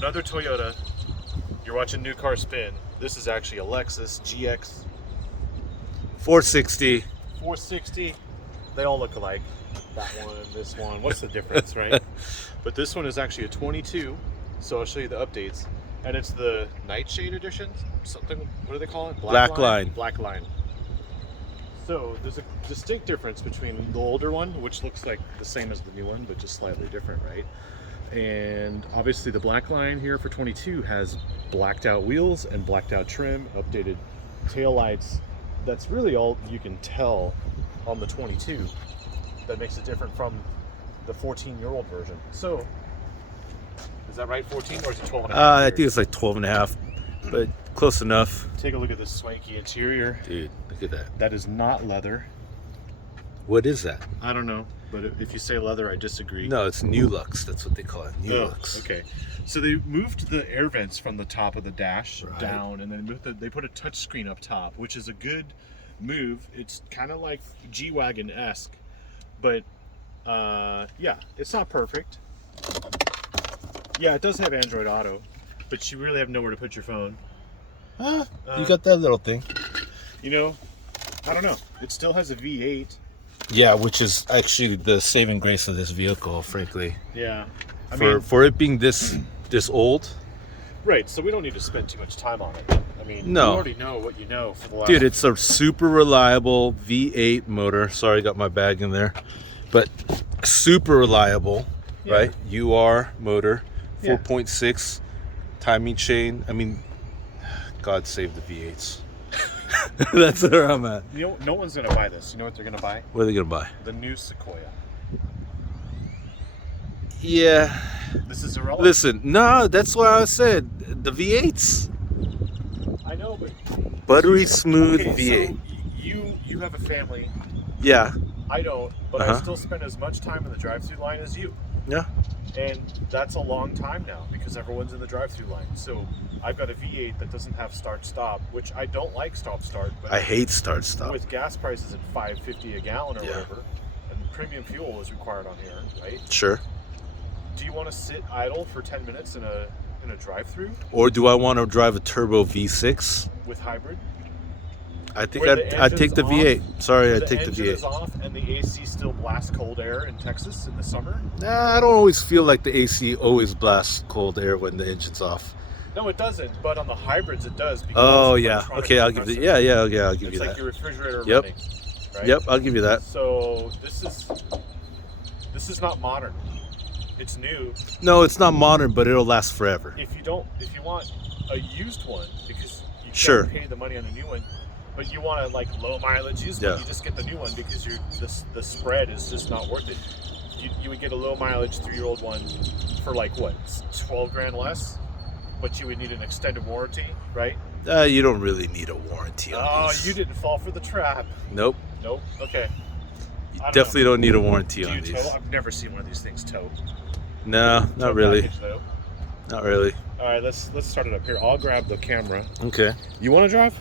another Toyota. You're watching New Car Spin. This is actually a Lexus GX460. 460. They all look alike. That one, this one. What's the difference, right? But this one is actually a 22. So I'll show you the updates. And it's the Nightshade edition. Something. What do they call it? Black line. Black line. So there's a distinct difference between the older one, which looks like the same as the new one, but just slightly different, right? And obviously the black line here for 22 has blacked out wheels and blacked out trim, updated tail lights. That's really all you can tell on the 22 that makes it different from the 14-year-old version. So is that right, 14, or is it 12 and a half? I think it's like 12 and a half, but close enough. Take a look at this swanky interior. Dude, look at that. That is not leather. What is that? I don't know, but if you say leather, I disagree. No, it's New Lux. That's what they call it. New Oh, Lux. okay. So they moved the air vents from the top of the dash Right. down, and then they put a touch screen up top, which is a good move. It's kind of like G-Wagon-esque, but yeah, it's not perfect. Yeah, it does have Android Auto, but you really have nowhere to put your phone. Huh? You got that little thing. You know, I don't know. It still has a V8. Yeah, which is actually the saving grace of this vehicle, frankly. Yeah. I mean, For it being this old. right, so we don't need to spend too much time on it. I mean, No. you already know what you know for the last... Dude, it's a super reliable V8 motor. Sorry, I got my bag in there. But super reliable, Yeah. right? UR motor, Yeah. 4.6 timing chain. I mean, God save the V8s. That's where I'm at. You know, no one's going to buy this. You know what they're going to buy? What are they going to buy? The new Sequoia. Yeah. This is irrelevant. Listen, no, that's what I said. The V8s. I know, but... Buttery smooth Okay, V8. so you have a family. Yeah. I don't, but I Uh-huh. still spend as much time in the drive-thru line as you. Yeah. And that's a long time now because everyone's in the drive-thru line. So I've got a V8 that doesn't have start-stop, which I don't like stop-start. But I hate start stop. with gas prices at $5.50 a gallon or Yeah. whatever, and premium fuel is required on here, right? Sure. Do you want to sit idle for 10 minutes in a drive-thru Or do I want to drive a turbo V6? with hybrid? I think Where the I'd take the engine's V8. Sorry, I'd The take the engine is V8. off and the AC still blasts cold air in Texas in the summer? Nah, I don't always feel like the AC always blasts cold air when the engine's off. No, it doesn't. But on the hybrids, it does. Because Oh it's yeah. electronic Okay, I'll give you. compressor. Yeah, okay, I'll give It's you like that. your refrigerator Yep. running. Right? Yep, I'll give you that. So this is not modern. It's new. No, it's not modern, but it'll last forever. If you want a used one, because you Sure. can't pay the money on a new one, but you want a like low mileage used one, Yeah. you just get the new one because the spread is just not worth it. You would get a low mileage 3-year-old one for like what, 12 grand less, but you would need an extended warranty, right? You don't really need a warranty on Oh, these. you didn't fall for the trap. Nope. Nope. Okay. You I don't definitely don't need a warranty Do on you these. tow? I've never seen one of these things tow. No, Tow not really. package, though. Not really. All right, let's start it up here. I'll grab the camera. Okay. You want to drive?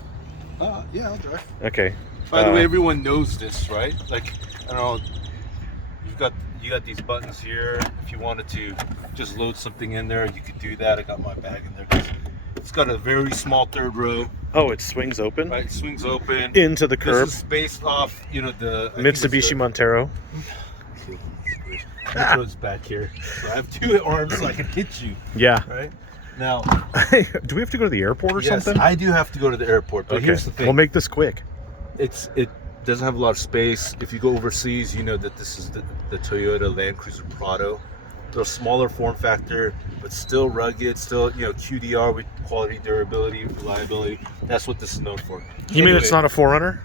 Yeah, I'll drive. Okay. By the way, everyone knows this, right? Like, I don't know, you got these buttons here. If you wanted to just load something in there, you could do that. I got my bag in there. It's got a very small third row. Oh, it swings open Right, it swings open. into the curb. This is based off, the I think it's Mitsubishi Montero. the road's back here. So I have two arms so I can hit you. Yeah. Right now, Do we have to go to the airport or yes, something? I do have to go to the airport, but Okay. here's the thing. We'll make this quick. It doesn't have a lot of space. If you go overseas, you know that this is the Toyota Land Cruiser Prado. They're a smaller form factor, but still rugged, still QDR with quality, durability, reliability. That's what this is known for. You mean it's not a 4Runner?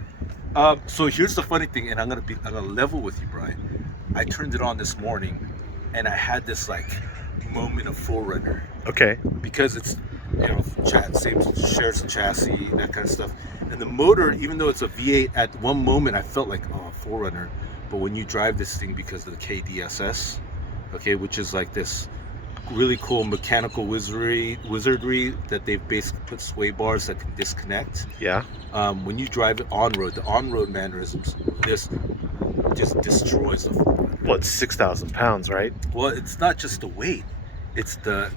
So here's the funny thing, and I'm gonna level with you, Brian. I turned it on this morning, and I had this like moment of 4Runner Okay. because it's same shares a chassis, that kind of stuff. And the motor, even though it's a V8, at one moment I felt like 4Runner, but when you drive this thing because of the KDSS, okay, which is like this really cool mechanical wizardry that they've basically put sway bars that can disconnect. Yeah. When you drive it on road, the on-road mannerisms, this just destroys the 4Runner. Well, it's 6,000 pounds, right? Well, it's not just the weight. It's the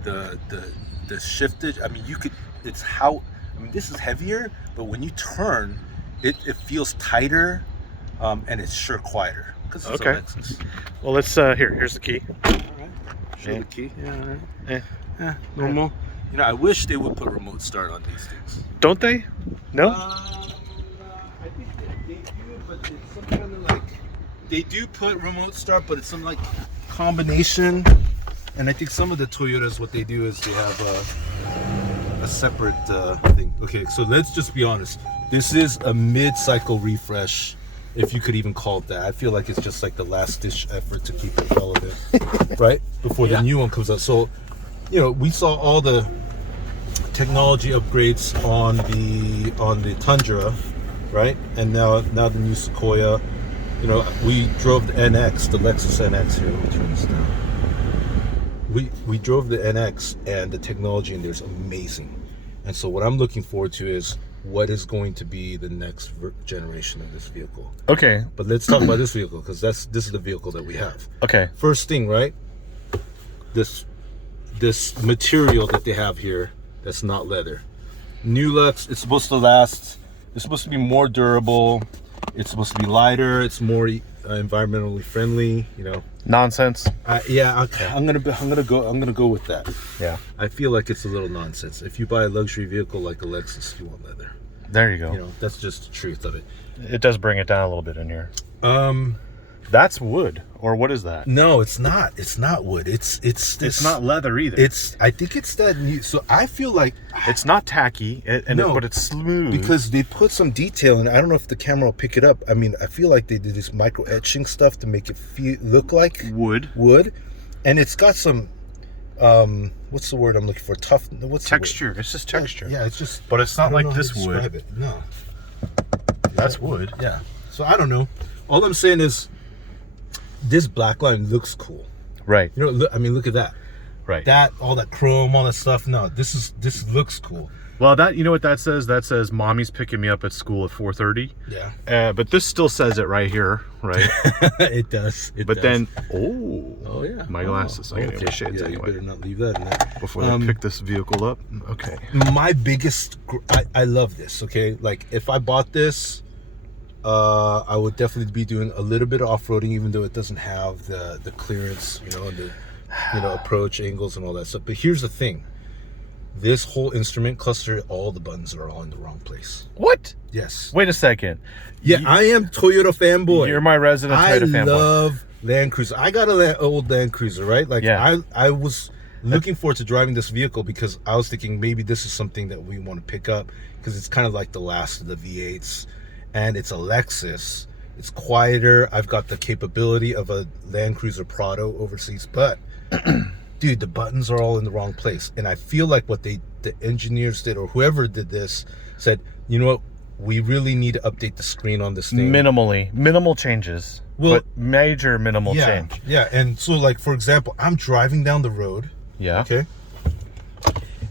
shiftage. I mean, you could. It's how. I mean, this is heavier, but when you turn, it feels tighter, and it's sure quieter because it's Okay. a Lexus. Well, let's here's the key. All right. Show Yeah. the key. Yeah. All right. Eh. Yeah. Normal. You know, I wish they would put remote start on these things. Don't they? No. I think they do, but it's some kind of like they do put remote start, but it's some like combination. And I think some of the Toyotas, what they do is they have a separate thing. Okay, so let's just be honest. This is a mid-cycle refresh, if you could even call it that. I feel like it's just like the last-ditch effort to keep it relevant, right? Before the new one comes out. So, you know, we saw all the technology upgrades on the Tundra, right? And now the new Sequoia. You know, we drove the NX, the Lexus NX here. Let me turn this down. We drove the NX, and the technology in there is amazing. And so what I'm looking forward to is what is going to be the next generation of this vehicle. Okay. But let's talk about this vehicle, because this is the vehicle that we have. Okay. First thing, right? This material that they have here, that's not leather. New Lux, it's supposed to last. It's supposed to be more durable. It's supposed to be lighter. It's more environmentally friendly. You know. Nonsense. Yeah, I'm gonna go with that. Yeah. I feel like it's a little nonsense. If you buy a luxury vehicle like a Lexus, you want leather. There you go. You know, that's just the truth of it. It does bring it down a little bit in here. That's wood, or what is that? No, it's not. It's not wood. It's this. It's not leather either. I think it's that new. So I feel like It's not tacky, but it's smooth. because they put some detail in. I don't know if the camera will pick it up. I mean, I feel like they did this micro etching stuff to make it look like wood, and it's got some. What's the word I'm looking for? Tough. What's texture. It's just texture. Yeah, it's just. But it's not I don't like know how this to wood. describe it. No. That's wood. Yeah. So I don't know. All I'm saying is, this black line looks cool. Right. You know, look at that. Right. That all that chrome, all that stuff. No, this looks cool. Well, that, you know what that says? That says mommy's picking me up at school at 4:30. Yeah. But this still says it right here, right? It does. But then, oh yeah, my glasses. I gotta get my shades yeah, anyway. You better not leave that in there Before they pick this vehicle up. Okay. My biggest, I love this. Okay, like if I bought this, I would definitely be doing a little bit of off-roading, even though it doesn't have the clearance, you know, the approach angles and all that stuff. But here's the thing: this whole instrument cluster, all the buttons are all in the wrong place. What? Yes. Wait a second. Yeah, I am Toyota fanboy. You're my resident Toyota fanboy. I love Land Cruiser. I got an old Land Cruiser, right? Like, yeah. I was looking forward to driving this vehicle because I was thinking maybe this is something that we want to pick up because it's kind of like the last of the V8s, and it's a Lexus. It's quieter. I've got the capability of a Land Cruiser Prado overseas, but dude, the buttons are all in the wrong place. And I feel like what the engineers did, or whoever did this, said, you know what? We really need to update the screen on this thing. Minimal changes, but major minimal change. Yeah, and so like, for example, I'm driving down the road. Yeah. Okay.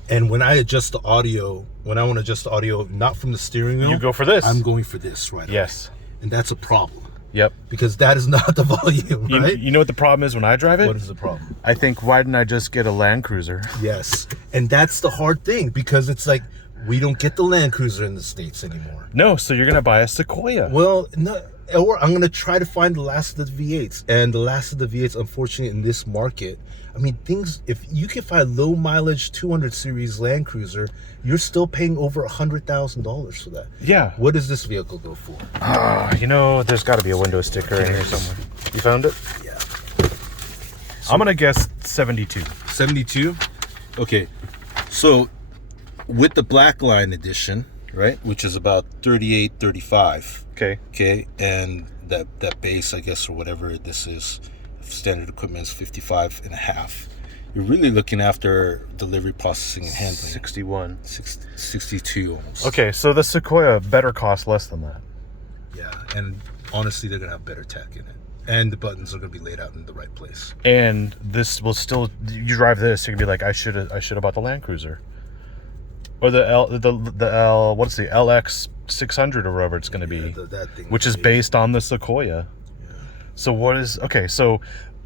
And when I adjust the audio, when I want to adjust the audio, not from the steering wheel. You go for this. I'm going for this right Yes. away. And that's a problem. Yep. Because that is not the volume, right? You know what the problem is when I drive it? What is the problem? I think, why didn't I just get a Land Cruiser? Yes. And that's the hard thing, because it's like, we don't get the Land Cruiser in the States anymore. No, so you're going to buy a Sequoia. Well, no, or I'm going to try to find the last of the V8s. And the last of the V8s, unfortunately, in this market, I mean, if you can find low mileage 200 series Land Cruiser, you're still paying over $100,000 for that. Yeah. What does this vehicle go for? You know, there's got to be a window sticker in here somewhere. You found it? Yeah. So, I'm going to guess 72. 72? Okay. So, with the Black Line edition, right, which is about 38, 35. Okay. Okay, and that base, I guess, or whatever this is, standard equipment is 55 and a half. You're really looking after delivery, processing, and handling. 61. 62 almost. Okay, so the Sequoia better cost less than that. Yeah, and honestly, they're going to have better tech in it. And the buttons are going to be laid out in the right place. And this will still, you drive this, you're going to be like, I should have bought the Land Cruiser. Or the what's the LX 600 or whatever it's going to be, that thing, which is based on the Sequoia. Yeah. So what is, okay, so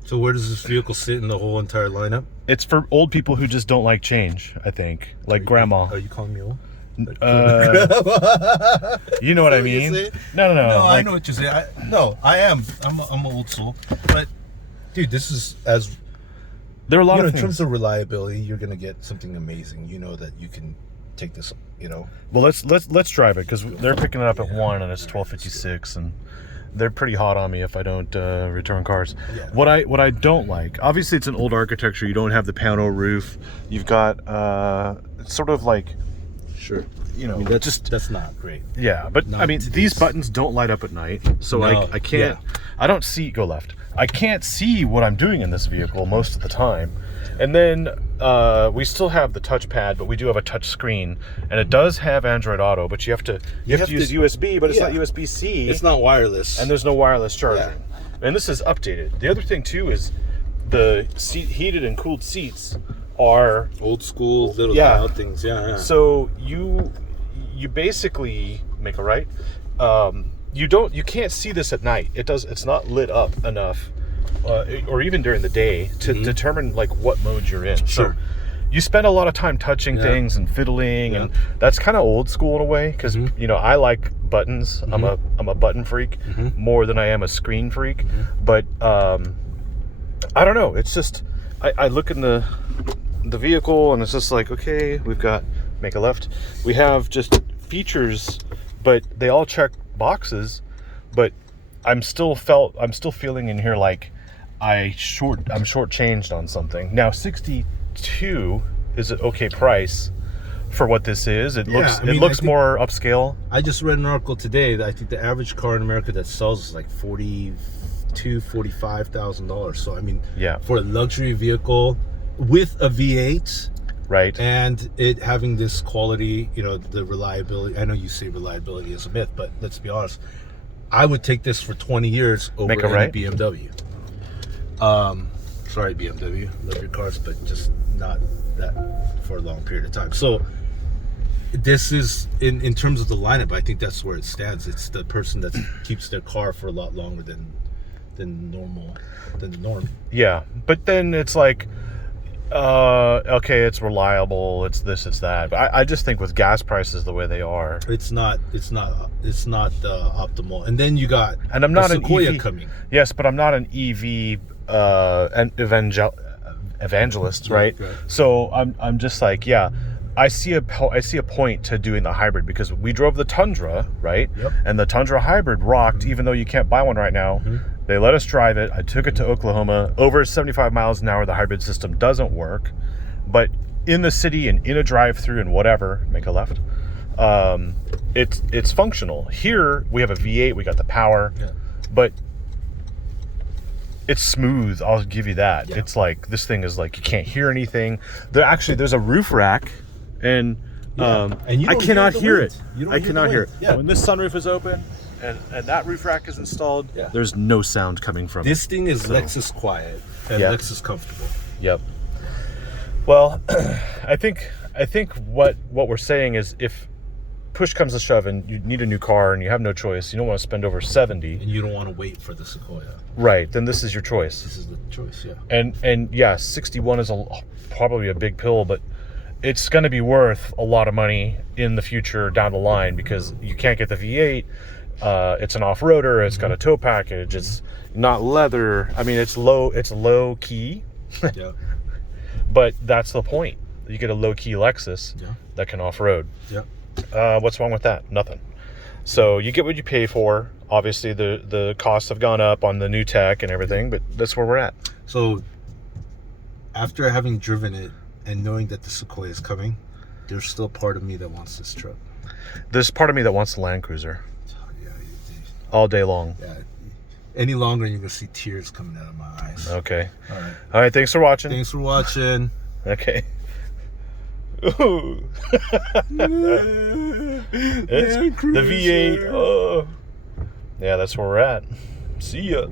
So where does this vehicle sit in the whole entire lineup? It's for old people who just don't like change, I think. Like grandma. Are you calling me old? You know what I mean? No. No, like, I know what you're saying. I am. I'm old soul. But dude, this is as there are a lot of in things. terms of reliability, you're gonna get something amazing. You know that you can take this. Well, let's drive it because they're picking it up at 1 and it's 12:56 and they're pretty hot on me if I don't return cars. Yeah. What I don't like, obviously it's an old architecture. You don't have the pano roof. You've got it's sort of like, Sure. you know, I mean, that's not great. yeah. But I mean, these buttons don't light up at night, so No, I can't. yeah. I don't see. Go left. I can't see what I'm doing in this vehicle most of the time. And then we still have the touchpad, but we do have a touch screen, and it does have Android Auto, but you have to use USB, but it's not USB-C. It's not wireless. And there's no wireless charging. And this is updated. The other thing too is the heated and cooled seats are old school little Yeah. dial things. Yeah. so you basically make a right. You can't see this at night. It's not lit up enough, or even during the day to determine like what mode you're in. Sure. So you spend a lot of time touching things and fiddling, and that's kind of old school in a way because you know I like buttons. I'm a button freak more than I am a screen freak. But I don't know. It's just I look in the vehicle and it's just like, okay, we've got make a left. We have just features, but they all check boxes. But I'm still feeling in here like I'm shortchanged on something. Now 62 is an okay price for what this is. It looks more upscale. I just read an article today that I think the average car in America that sells is like $45,000. So I mean, for a luxury vehicle with a V8, right, and it having this quality, you know, the reliability. I know you say reliability is a myth, but let's be honest. I would take this for 20 years over any BMW. Sorry, BMW, love your cars, but just not that for a long period of time. So this is in terms of the lineup. I think that's where it stands. It's the person that keeps their car for a lot longer than the norm. Yeah, but then it's like, okay, it's reliable. It's this, it's that. But I just think with gas prices the way they are, it's not optimal. And then you got and I'm not the an Sequoia EV coming. Yes, but I'm not an EV evangelist, right? So I'm just like, I see a point to doing the hybrid because we drove the Tundra, right? Yep. And the Tundra hybrid rocked, even though you can't buy one right now. They let us drive it. I took it to Oklahoma. Over 75 miles an hour, the hybrid system doesn't work. But in the city and in a drive-through and whatever, make a left, it's functional. Here, we have a V8. We got the power. Yeah. But it's smooth. I'll give you that. Yeah. It's like, this thing is like, you can't hear anything. There's a roof rack. And and I cannot hear it. I cannot hear it. Yeah. When this sunroof is open and that roof rack is installed, there's no sound coming from this thing is Lexus quiet and Lexus comfortable. Yep. Well, I think what we're saying is if push comes to shove and you need a new car and you have no choice, you don't want to spend over 70, and you don't want to wait for the Sequoia. Right. Then this is your choice. This is the choice. Yeah. And yeah, 61 is probably a big pill, but it's going to be worth a lot of money in the future down the line because you can't get the V8. It's an off-roader. It's got a tow package. It's not leather. I mean, it's low key. Yeah. But that's the point. You get a low key Lexus that can off-road. Yeah. What's wrong with that? Nothing. So you get what you pay for. Obviously, the costs have gone up on the new tech and everything, but that's where we're at. So after having driven it and knowing that the Sequoia is coming, there's still part of me that wants this truck. There's part of me that wants the Land Cruiser. Yeah, all day long. Yeah. Any longer, you're gonna see tears coming out of my eyes. Okay. All right. Thanks for watching. Thanks for watching. Okay. Ooh. It's the V8. Oh. Yeah, that's where we're at. See ya.